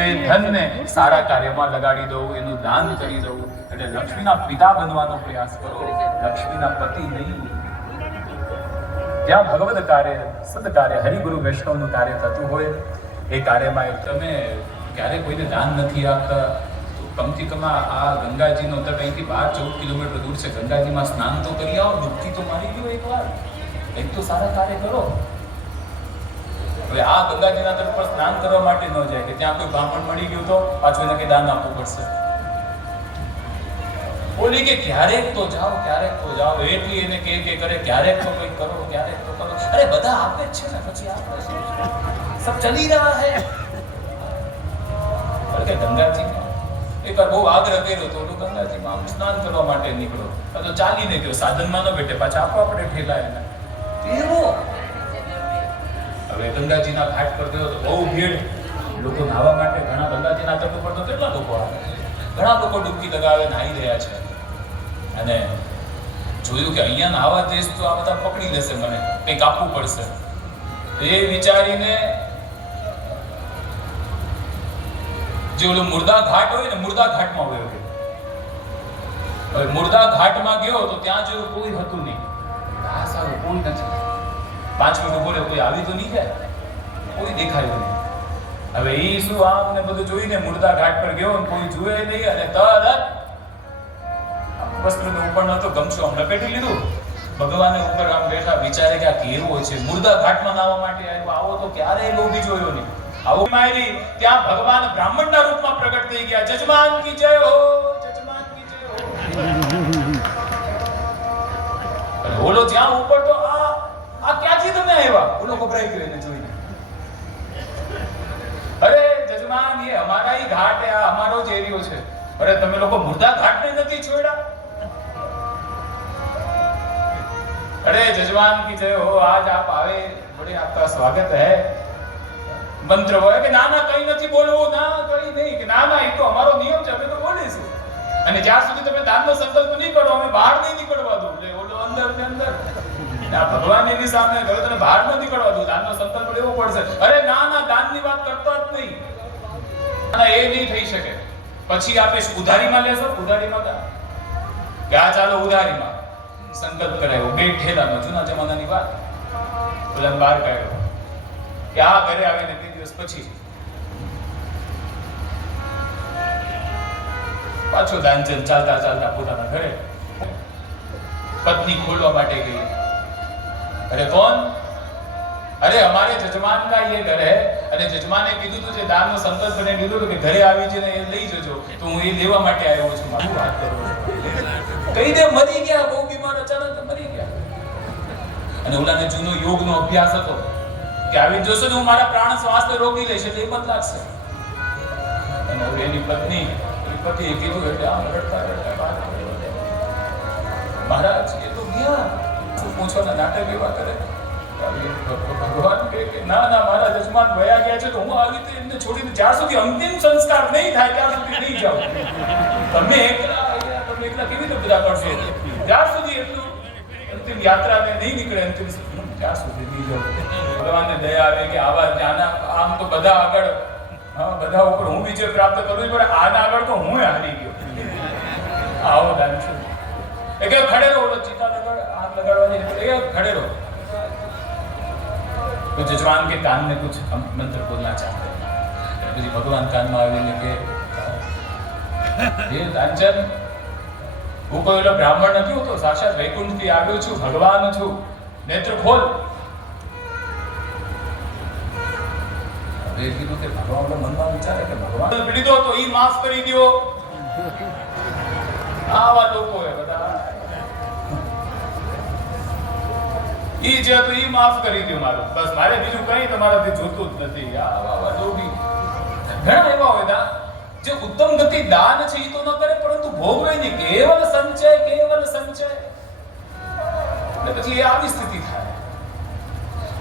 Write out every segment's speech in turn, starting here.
એ ધનને સારા કાર્યમાં લગાડી દઉં, એનું દાન કરી દઉં. એટલે લક્ષ્મીના પિતા બનવાનો પ્રયાસ કરો. લક્ષ્મીના પતિ નહીં. જ્યાં ભગવદ કાર્ય, સદ કાર્ય, હરિગુરુ વૈષ્ણવનું કાર્ય થતું હોય, એ કાર્યમાં તમે ક્યારે કોઈને દાન નથી આપતા. કમથી કમ આ ગંગાજીનો તો અહીંથી બાર, ચૌદ કિલોમીટર દૂર છે. ગંગાજીમાં સ્નાન તો કરી આવો ડૂબકી તો મારી ગયો એકવાર. એક તો સારા કાર્ય કરો. હવે આ ગંગાજીના તટ પર સ્નાન કરવા માટે ન જાય કે ત્યાં કોઈ બ્રાહ્મણ મળી ગયું તો પાછું એને કંઈ દાન આપવું પડશે. બોલી કે ક્યારેક તો જાઓ, ક્યારેક તો જાઓ. એટલી એને કે કે કરે, ક્યારેક તો કંઈક કરો, ક્યારેક તો કરો. અરે બધા આપે જ છે ને, પછી આપણે સબ ચલી રહ્યા હે. કે ગંગાજીમાં એકવાર બહુ આગ્રહ કર્યો તો ગંગાજીમાં સ્નાન કરવા માટે નીકળો. તો ચાલીને ગયો, સાધનમાં ન બેઠે, પાછા આપો આપણે ઠેલા એને. હવે ગંગાજીના ઘાટ પર ગયો તો બહુ ભીડ. લોકો નાહવા માટે ઘણા ગંગાજીના તટ ઉપર તો કેટલા લોકો આવે? ઘણા લોકો ડૂબકી લગાવે, નાહી રહ્યા છે. અને જોયું કે અહીંયા નાહવા દેશ તો આ બધા પકડી લેશે મને. કંઈક આપવું પડશે. એ વિચારીને જે ઓલો મુર્દા ઘાટ હોય ને, મુર્દા ઘાટમાં ગયો હવે મુર્દા ઘાટમાં ગયો તો ત્યાં જોયું કોઈ હતું નહીં. આ સારું કોઈ નથી? પાંચ મિનિટ ઊભો રહ્યો કોઈ આવી તો નહીં જાય? કોઈ દેખાયું નહીં. હવે એ શું આમ ને બધું જોઈને મુર્દા ઘાટ પર ગયો ને કોઈ જુએ નહીં અને તરત વસ્ત્રનો ઉપર નતો ગમશો આમ લપેટી લીધું. ભગવાને ઉપર આમ બેઠા વિચારે કે આ કેવો છે? મુર્દા ઘાટમાં નાવા માટે આવ્યો, આવો તો ક્યારેય લોભી જોયો નહીં. આવો માયરી ત્યાં ભગવાન બ્રાહ્મણના રૂપમાં પ્રગટ થઈ ગયા. જજમાન કી જય હો, જજમાન કી જય હો. ઓલો જ્યાં ઉપર તો આવ્યા? ઓલો ગભરાઈ ગયો એને જોઈને. અરે, જજમાન, એ અમારા ઘાટ આ અમારો જ એરિયો છે. અરે, તમે લોકો મુર્દા ઘાટને નથી છોડ્યા? અરે, જજમાન કી જય હો, આજ આપ આવે. બડે આપકા સ્વાગત હે. મંત્ર હોય કે ના ના, કઈ નથી બોલવું. ના, કઈ નહીં. કે ના ના, એ તો અમારો નિયમ છે, અમે તો બોલીશું. અને જ્યાં સુધી તમે દાનનો સંકલ્પ નહીં કરો, અમે બહાર નહીં નીકળવા દો એટલે ઓલો અંદર ને અંદર. આ ભગવાન સામે હવે તને બહાર ન નીકળવા દઉં, દાનનો સંકલ્પ લેવો પડશે. અરે દાનની વાત કરતા જ નહીં. અને એ નહીં થઈ શકે. પછી આપે શું ઉધારીમાં લેશો? ઉધારીમાં કે? આ ચાલો ઉધારીમાં. સંકલ્પ કરાયો. બે ઠેલાનો જૂના જમાનાની વાત. ઓલા બહાર કાઢ્યો. કે આ ઘરે આવીને બે દિવસ પછી. પાછો દાનચંદ ચાલતા ચાલતા પોતાના ઘરે. પત્ની ખોલવા માટે ગઈ. અરે કોણ અરે અમારે જજમાન કા ये घर है અને જજમાને કીધું તું જે દાનનો સંકલ્પ કરીને લીધો તો કે ઘરે આવી જઈને એ લઈ જજો તો હું એ લેવા માટે આવ્યો છું મારું વાત કરો કઈ દે મરી ગયા બહુ બીમાર અચાનક મરી ગયા અને ઓલાને જૂનો યોગનો અભ્યાસ હતો કે આવી જોશો ને હું મારા પ્રાણ શ્વાસને રોકી લઈશ એટલે હિંમત લાગશે અને હવે એની પત્ની એની પતિએ કીધું એટલે આમ રડતા રડતા બહાર નીકળ્યા. મહારાજ એ તો ગયા શું પૂછવાના નાટક એવા કરે. ભગવાન કહે કે, ના ના, મારા યજમાન વયા ગયા છે તો હું આવી રીતે એમને છોડીને જ્યાં સુધી અંતિમ સંસ્કાર નહીં થાય, ત્યાં સુધી નહીં જાઉં. તમે એકલા તમે એકલા કેવી રીતે બધા કરશો? જ્યાં સુધી એટલું અંતિમ યાત્રાને નહીં નીકળે, અંતિમ ત્યાં સુધી નહીં જાઉં. ભગવાનને દયા આવે કે આવા ત્યાંના આમ તો બધા આગળ, હા, બધા ઉપર હું વિજય પ્રાપ્ત કરું છું પણ આના આગળ તો હું હારી ગયો. આવો દાન છું. એટલે ખડેલો ખડે ઓલો ચિતા લગાડ હાથ લગાડવાની એ કે खड़े रहो तो जजमान के कान में कुछ हम मंत्र बोलना चाहते हैं પછી ભગવાન કાનમાં આવીને કે હે દાનચંદ હું કોઈ ઓલો બ્રાહ્મણ નથી હું તો સાક્ષાત વૈકુંઠથી આવ્યો છું ભગવાન છું નેત્ર ખોલ હવે એ કીધું કે ભગવાન ઓલો મનમાં વિચારે કે ભગવાન પીડિતો તો ઈ માફ કરી દ્યો આવા લોકો હે ઈ જે હતું ઈ માફ કરી દો મારું. બસ મારે બીજું કઈ તમારાથી જોતું જ નથી. ઘણા એવા હોય દા, જે ઉત્તમ ગતિ દાન છે ઈ તો ન કરે, પરંતુ ભોગવે નહીં. કેવલ સંચય કેવલ સંચય. અને પછી એ આવી સ્થિતિ થાય.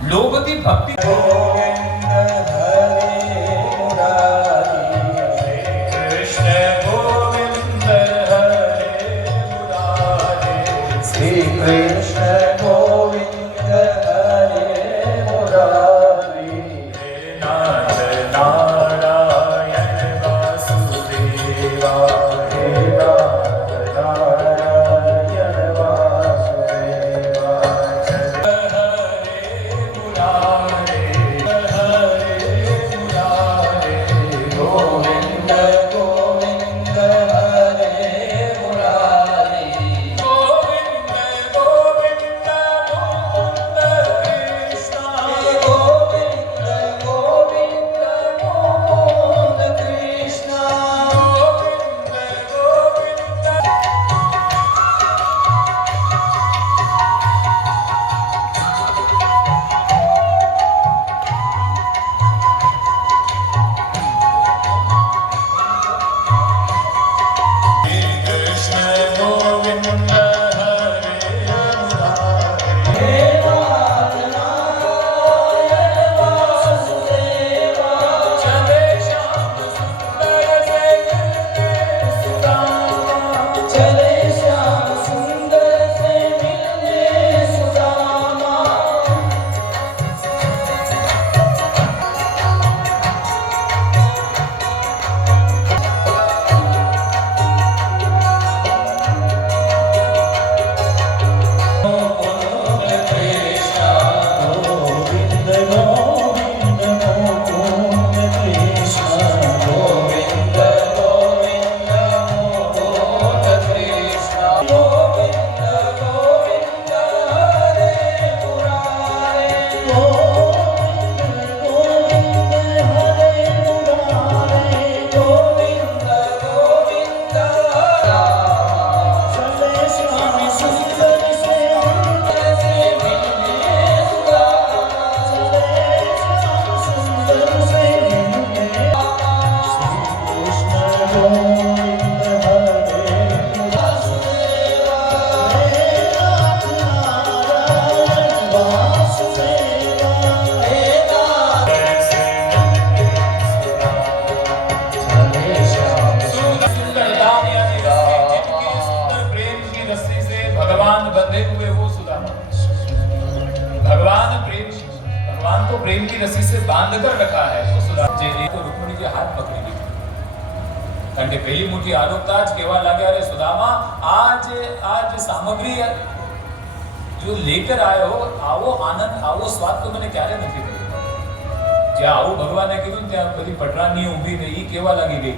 લોભથી ભક્તિ ગોવિંદ प्रेम की रस्सी से बांध कर रखा है वो सुदामा जी ने तो रुक्मिणी के हाथ पकड़ी લીધી કારણ કે પેલી મુઠ્ઠી આરોપતા જ કેવા લાગ્યા અરે સુદામા આજ આજ સામગ્રી જો લેકર આયો આવો આનંદ આવો સ્વાદ તો મને ક્યારે નથી મળ્યો જ્યાં આવું ભગવાને કીધું ને ત્યાં બધી પટરાની ઊભી ને ઈ કેવા લાગી ગઈ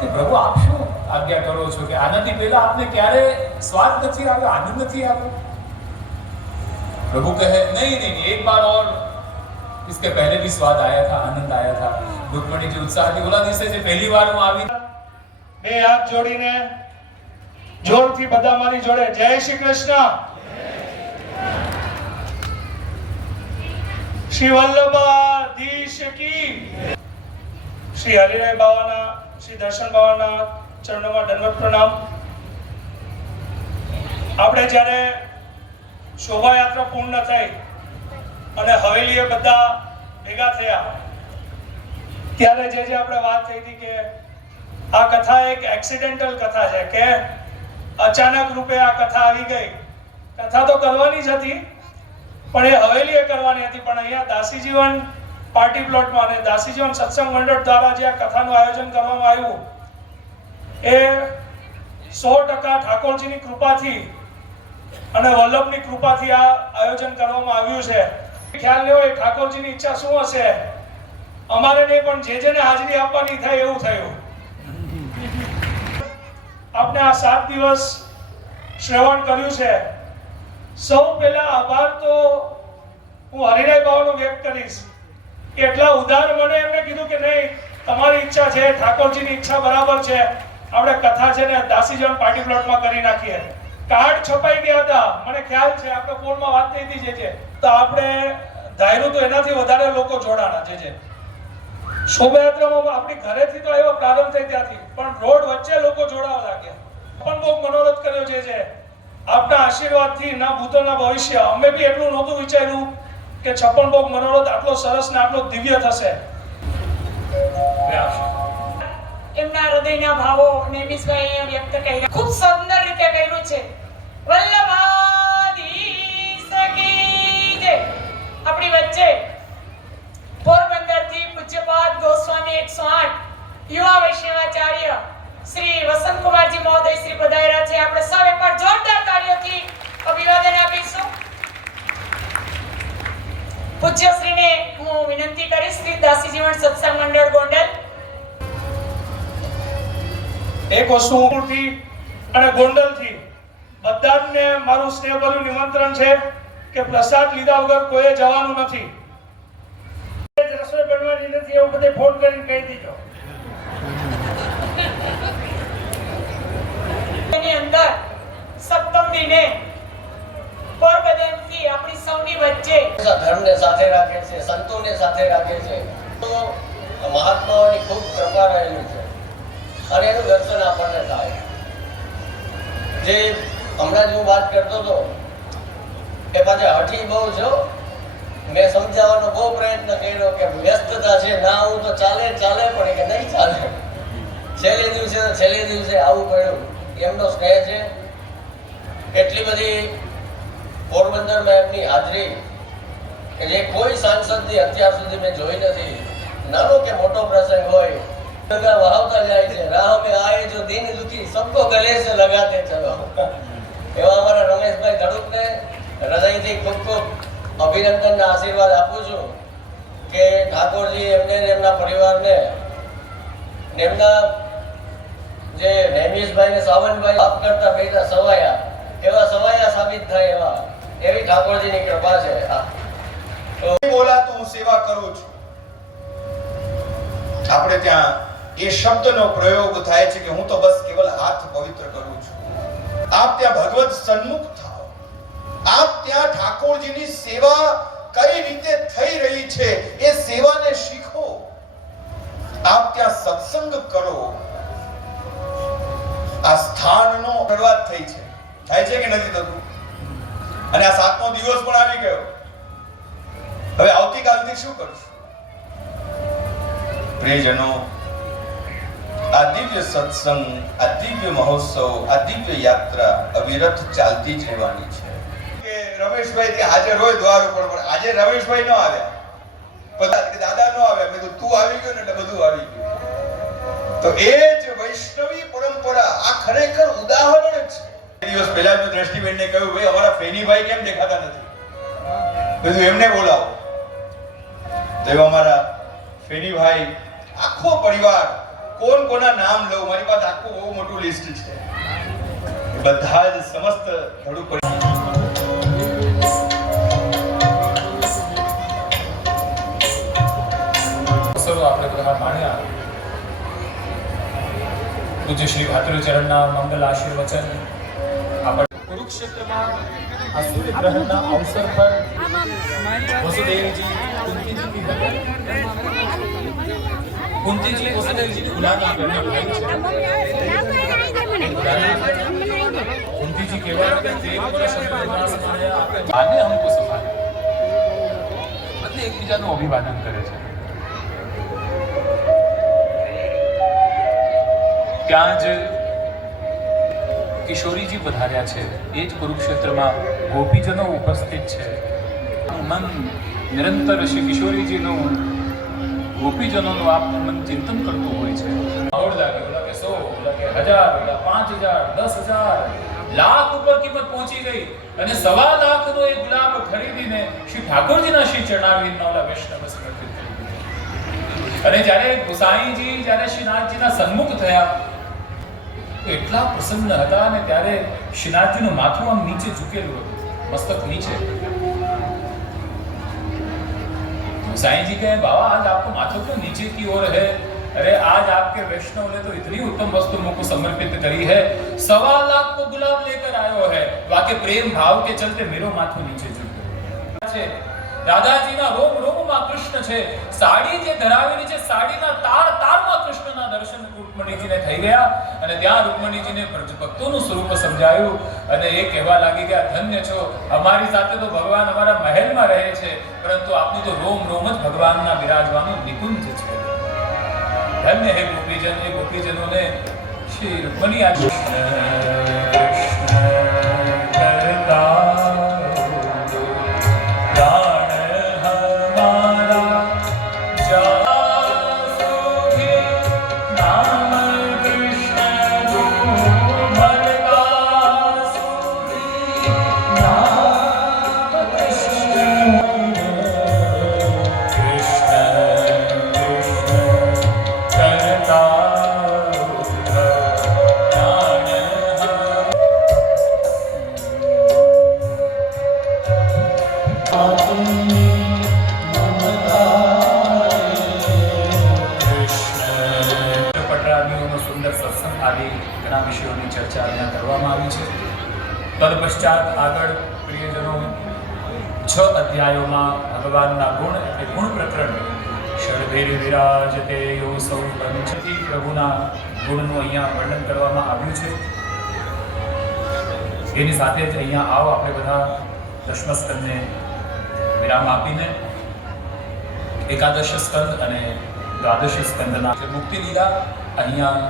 કે પ્રભુ આપ શું આજ્ઞા કરો છો કે આનાથી પહેલા આપને ક્યારે સ્વાદ નથી આવ્યો આનંદ નથી આવ્યો प्रभु कहे नहीं नहीं नहीं, एक बार और इसके पहले भी स्वाद आया था आनंद आया था रुक्मणी जी उत्साह થી બોલા દિવસે જે પહેલી વાર હું આવી બે હાથ જોડીને જોરથી બધા મારી જોડે જય શ્રી કૃષ્ણ શ્રી વલ્લભાધીશ કી શ્રી હરિરાય બાવાના શ્રી દર્શન બાવાના ચરણોમાં દંડવત પ્રણામ આપણે જ્યારે શોભાયાત્રા પૂર્ણ થઈ અને હવેલીએ બધા ભેગા થયા. ત્યારે જે જે આપણે વાત થઈ હતી કે આ કથા એક એક્સિડેન્ટલ કથા છે કે અચાનક રૂપે આ કથા આવી ગઈ. કથા તો કરવાની જ હતી, પણ એ હવેલીએ કરવાની હતી. પણ અહીંયા દાસી જીવન પાર્ટી પ્લોટમાં અને દાસી જીવન સત્સંગ મંડળ દ્વારા જે આ કથાનું આયોજન કરવામાં આવ્યું, એ સો ટકા ઠાકોરજીની કૃપાથી અને વલ્લભની કૃપાથી આ આયોજન કરવામાં આવ્યું છે. ખ્યાલ લેવો એ ઠાકોરજીની ઈચ્છા શું હશે? અમારે નહીં, પણ જે જેને હાજરી આપવાની થાય એવું થયું. આપણે આ સાત દિવસ શ્રવણ કર્યું છે. સૌ પહેલા આભાર તો હું હરિરાય બાવાનો વ્યક્ત કરીશ. એટલા ઉદાર મને એમને કીધું કે નહીં, તમારી ઈચ્છા છે, ઠાકોરજીની ઈચ્છા બરાબર છે. આપણે કથા છે ને દાસીજન પાર્ટી પ્લોટમાં કરી નાખીએ. કાર્ડ છપાઈ ગયા હતા. મને ખ્યાલ છે, આપણે ફોનમાં વાત થઈ હતી જે છે તો આપણે ધાર્યું તો એનાથી વધારે લોકો જોડાણા જે. છે શોભાયાત્રામાં આપણી ઘરેથી તો એવો પ્રારંભ થઈ ત્યાંથી, પણ રોડ વચ્ચે લોકો જોડાવા લાગ્યા. પણ બહુ મનોરથ કર્યો છે, જે. આપના આશીર્વાદથી, ના ભૂતોના ભવિષ્ય. અમે બી એટલું નહોતું વિચાર્યું કે છપ્પન ભોગ મનોરથ આટલો સરસ ને આટલો દિવ્ય થશે. એમના હૃદયના ભાવો નેમિષભાઈએ વ્યક્ત કર્યા. ખૂબ સુંદર રીતે કર્યું છે. વલ્લભા બ્રાહ્મણ સત્સંગ મંડળ ગોંડલ. એક વસ્તુ થી અને ગોંડલથી બધાને મારું સ્નેહભર્યું નિમંત્રણ છે કે પ્રસાદ લીધા વગર કોઈ જવાનું નથી. રસોઈ બનવાની નથી એવું બધે ફોન કરીને કહી દીધો. એની અંદર સપ્તમ દિને પોરબંદરથી આપણી સૌની વચ્ચે ધર્મને સાથે રાખે છે, સંતોને સાથે રાખે છે, તો મહાત્માઓની ખૂબ કૃપા રહેલી છે. અને એનું દર્શન આપણને થાય. જે હમણાં જ હું વાત કરતો હતો એ પાછા હઠી બહુ છો મેં સમજાવવાનો બહુ પ્રયત્ન કર્યો કે વ્યસ્તતા છે, ના આવું તો ચાલે ચાલે, પણ કે નહીં ચાલે. છેલ્લે દિવસે તો છેલ્લે દિવસે આવું પડ્યું એમનો સ્નેહ છે. એટલી બધી પોરબંદરમાં એમની હાજરી જે કોઈ સાંસદની અત્યાર સુધી મેં જોઈ નથી. નાનો કે મોટો પ્રસંગ હોય લગા વહાવતા જાય છે, રાહ મેં જો દિન દુખી, સબકો ગલે સે લગાતે ચલો. એવા અમારા રમેશભાઈ ધડુકને હૃદયથી ખૂબ ખૂબ અભિનંદનના આશીર્વાદ આપું છું કે ઠાકોરજી એમને એમના પરિવારને એમના જે નેમિશભાઈ ને સાવંતભાઈ આપ કરતા બેટા સવાયા, એવા સવાયા સાબિત થાય એવા. એવી ઠાકોરજીની કૃપા છે. બોલાતું હું સેવા કરું છું. આપણે ત્યાં એ શબ્દનો પ્રયોગ થાય છે કે હું તો બસ કેવલ હાથ પવિત્ર કરું છું. આપ ત્યાં ભગવત સન્મુખ થાઓ. આપ ત્યાં ઠાકોરજીની સેવા કઈ રીતે થઈ રહી છે એ સેવાને શીખો. આપ ત્યાં સત્સંગ કરો. આ સ્થાનનો શરૂઆત થઈ છે. થાય છે કે નથી થતું? અને આ સાતમો દિવસ પણ આવી ગયો. હવે આવતીકાલથી શું કરશું? પ્રિયજનો, આ દિવ્ય સત્સંગ, આ દિવ્ય મહોત્સવ, આ દિવ્ય યાત્રા અવિરત ચાલતી જ રહેવાની છે. કે રમેશભાઈ ત્યાં હાજર હોય દ્વાર ઉપર પણ આજે રમેશભાઈ ન આવ્યા. બધા દાદા ન આવ્યા. મેં તું આવી ગયો ને એટલે બધું આવી ગયું. તો એ જ વૈષ્ણવી પરંપરા આ ખરેખર ઉદાહરણ છે. દિવસ પહેલા મેં દ્રષ્ટિબેનને કહ્યું, ભાઈ, અમારા ફેનીભાઈ કેમ દેખાતા નથી? બધું એમને બોલાવો. તો એવા અમારા ફેનીભાઈ આખો પરિવાર, કોણ કોના નામ લઉં, મારી પાસે આખું બહુ મોટું લિસ્ટ છે. બધા જ સમસ્ત ધડું પરિવાર પૂજ્ય શ્રી ભાતૃચરણના મંગલ આશીર્વચન. કુરુક્ષેત્રમાં આ સૂર્યગ્રહણના અવસર પર વસુદેવજી કુંતીજી કુંતીજી વસુદેવજીની ગુલામી છે. કુંતીજી કહેવાય કે જે આને અમકો સમાન બંને એકબીજાનું અભિવાદન કરે છે. ત્યાં જ કિશોરીજી વધાર્યા છે. એ જ કુરુક્ષેત્રમાં ગોપીજનો ઉપસ્થિત છે. મન નિરંતર શ્રી કિશોરીજીનું ગોપીજનોનું આપ મન ચિંતન કરતું હોય છે. પહોંચી ગઈ. અને સવા લાખનો એ ગુલાબ ખરીદીને શ્રી ઠાકોરજીના શ્રી ચરણારવિંદના ઓલા વૈષ્ણવ સમર્પિત અને જ્યારે ગુસાઈજી, જ્યારે શ્રીનાથજીના સન્મુખ થયા એટલા પ્રસન્ન હતા અને ત્યારે શ્રીનાથજીનું માથું આમ નીચે ઝૂકેલું હતું મસ્તક નીચે गुसाई जी कहे बाबा आज आपको माथो क्यों नीचे की ओर है अरे आज आपके वैष्णव ने तो इतनी उत्तम वस्तु मुझको समर्पित करी है सवा लाख को गुलाब लेकर आयो है वाके प्रेम भाव के चलते मेरो माथું નીચે ઝૂક્યું છે રાધાજીના રોમ રોમમાં કૃષ્ણ છે સાડી જે ધરાવેલી છે સાડીના તાર તારમાં કૃષ્ણના દર્શન રૂકમણીજીને થઈ ગયા અને ત્યાં રૂકમણીજીને ભક્તોનું સ્વરૂપ સમજાયું અને એ કહેવા લાગી ગયા, ધન્ય છો. અમારી સાથે તો ભગવાન અમારા મહેલમાં રહે છે, પરંતુ આપનું તો રોમ રોમ જ ભગવાનના બિરાજવાનું નિકુંજ છે. ધન્ય હે ગોપીજન, એ ગોપીજનોને શ્રી રૂકમણી આ અધ્યાયોમાં ભગવાનના ગુણ એટલે ગુણ પ્રકરણ. ષડભેર વિરાજતે યો સૌ પંચથી પ્રભુના ગુણનું અહીંયા વર્ણન કરવામાં આવ્યું છે. એની સાથે જ અહીંયા આવો આપણે બધા દશમ સ્કંદને વિરામ આપીને એકાદશ સ્કંદ અને દ્વાદશ સ્કંદના મુક્તિ લીલા અહીંયા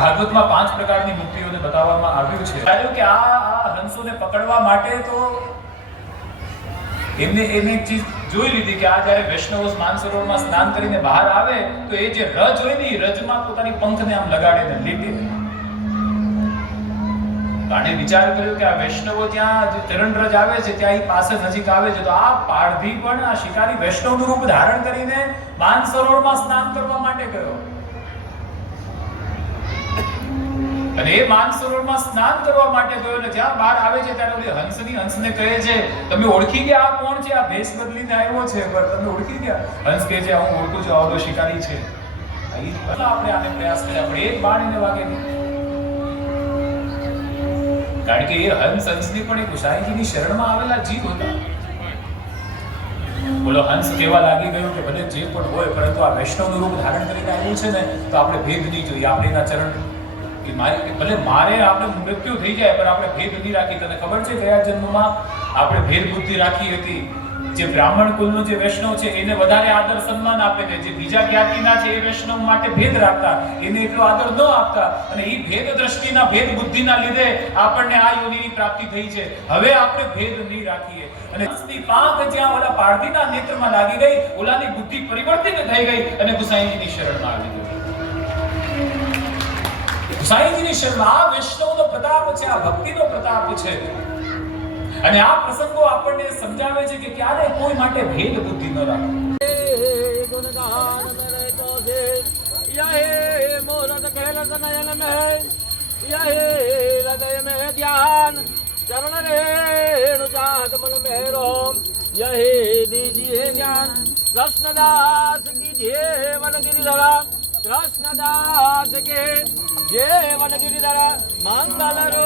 ભાગવતમાં પાંચ પ્રકારની મુક્તિઓને બતાવવામાં આવ્યું છે. કે આ આ હંસોને પકડવા માટે તો એમને એને ચીજ જોઈ લીધી કે આ જ્યારે વૈષ્ણવ માનસરોવરમાં સ્નાન કરીને બહાર આવે, તો એ જે રજ હોય ને એ રજમાં પોતાની પંખને આમ લગાડે ને લીટી. આણે વિચાર કર્યો કે આ વૈષ્ણવો ત્યાં જે ચરણરજ આવે છે, ત્યાં એ પાસે નજીક આવે છે, તો આ પારધી પણ આ શિકારી વૈષ્ણવનું રૂપ ધારણ કરીને માનસરોવરમાં સ્નાન કરવા માટે ગયો. અને એ માનસરોવરમાં સ્નાન કરવા માટે ગયો અને જ્યાં બહાર આવે છે ત્યારે ઓલી હંસની હંસને કહે છે, તમે ઓળખી ગયા આ કોણ છે? આ ભેસ બદલીને આવ્યો છે પર તમે ઓળખી ગયા? હંસ કહે છે, હું ઓળખું છું આવડો શિકારી છે. આપણે આને પ્રયાસ કર્યા, પણ એક બાણીને વાગે કારણ કે એ હંસ હંસની પણ એક ઉષાઈજીની શરણમાં આવેલા જીવ હતા. બોલો હંસ કેવા લાગી ગયું કે ભલે જે પણ હોય, પરંતુ આ વૈષ્ણવનું રૂપ ધારણ કરીને આવ્યું છે ને, તો આપણે ભેદ નહીં જોઈએ. આપણે એના ચરણ કે મારે ભલે મારે આપણે મૃત્યુ થઈ જાય, પણ આપણે ભેદ નહીં રાખી. તને ખબર છે ગયા જન્મમાં આપણે ભેદ બુદ્ધિ રાખી હતી? જે બ્રાહ્મણ કુલનો જે વૈષ્ણવ છે, એને વધારે આદર સન્માન આપે છે. જે બીજા જ્ઞાતિના છે, એ વૈષ્ણવ માટે ભેદ રાખતા. એને એટલો આદર ન આપતા. અને એ ભેદ દ્રષ્ટિના, ભેદ બુદ્ધિના લીધે આપણને આ યોનિની પ્રાપ્તિ થઈ છે. હવે આપણે ભેદ નહીં રાખીએ. અને હંસની પાંખ જ્યાં ઓલા પારધીના નેત્રમાં લાગી ગઈ, ઓલાની બુદ્ધિ પરિવર્તિત થઈ ગઈ અને ગુસાઈજીની શરણમાં આવી સાઈજીની શર્મા આ વૈષ્ણવનો પ્રતાપ છે, આ ભક્તિનો પ્રતાપ છે. અને આ પ્રસંગો આપણને સમજાવે છે કે ક્યારે કોઈ માટે ભેદ બુદ્ધિ ન રાખો. ચરણ રેણુ જાત મન મેરો યહે દીજીએ જ્ઞાન કૃષ્ણદાસ કીજીએ વન ગિરિધરા કૃષ્ણદાસ કે ಗಿರಿಧರ ಮಂಗಲರು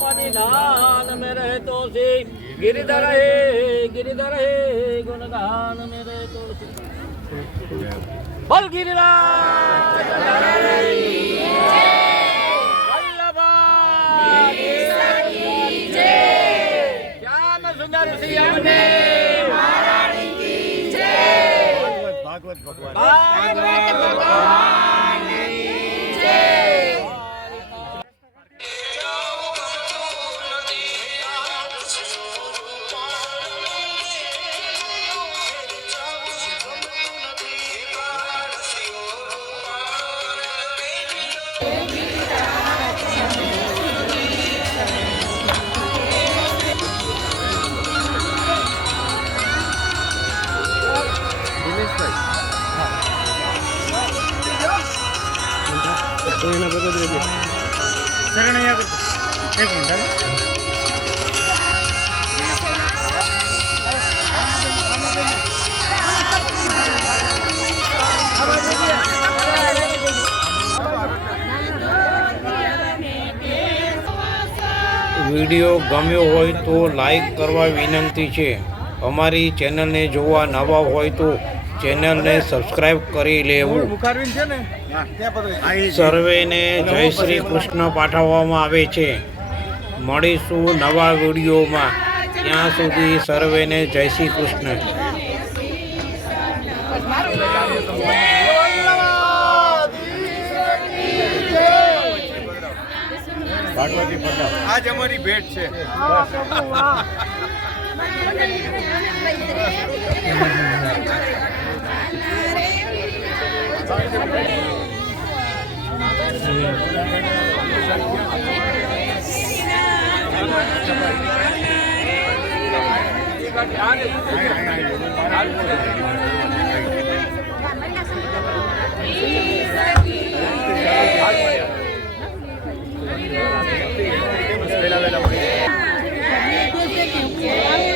ಪನಿಧಾನ ಮೇರೆ ತೋಸಿ ಗಿರಿಧರ ಹೇ ಗಿರಿಧರ ಹೇ ಗುಣಗಾನ ಮೇರೆ ತೋಸಿ ಬಲ್ ಗಿರಿರಾಜ ವಲ್ಲಭ ಶ್ಯಾಮ ಸುಂದರ ಸಿಯನ್ನೇ ಭಾಗವತ್ ಭಗವಾನ್ ಭಾಗವತ್ ಭಗವಾನ್ વીડિયો ગમ્યો હોય તો લાઈક કરવા વિનંતી છે. અમારી ચેનલને જોવા નવા હોય તો ચેનલને સબસ્ક્રાઈબ કરી લેવું. સર્વેને જય શ્રી કૃષ્ણ પાઠવવામાં આવે છે. મળીશું નવા વિડીયોમાં. ત્યાં સુધી સર્વેને જય શ્રી કૃષ્ણ. આજ અમારી ભેટ છે. Thank you. Yeah.